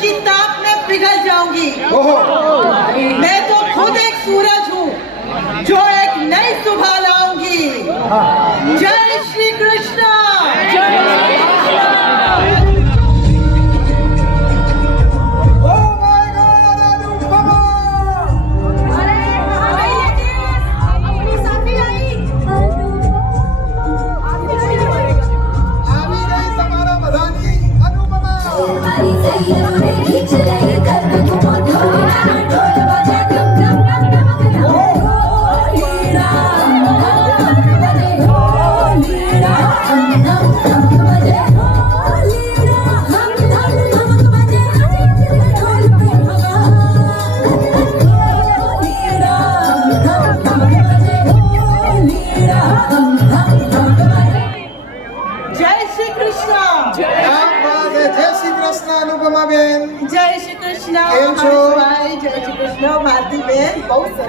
की ताप में पिघल जाऊंगी। मैं तो खुद एक सूरज हूँ जो एक नई सुबह लाऊंगी। जय श्री कृष्ण। જય શ્રી કૃષ્ણ ભારતી બેન બહુ સરસ.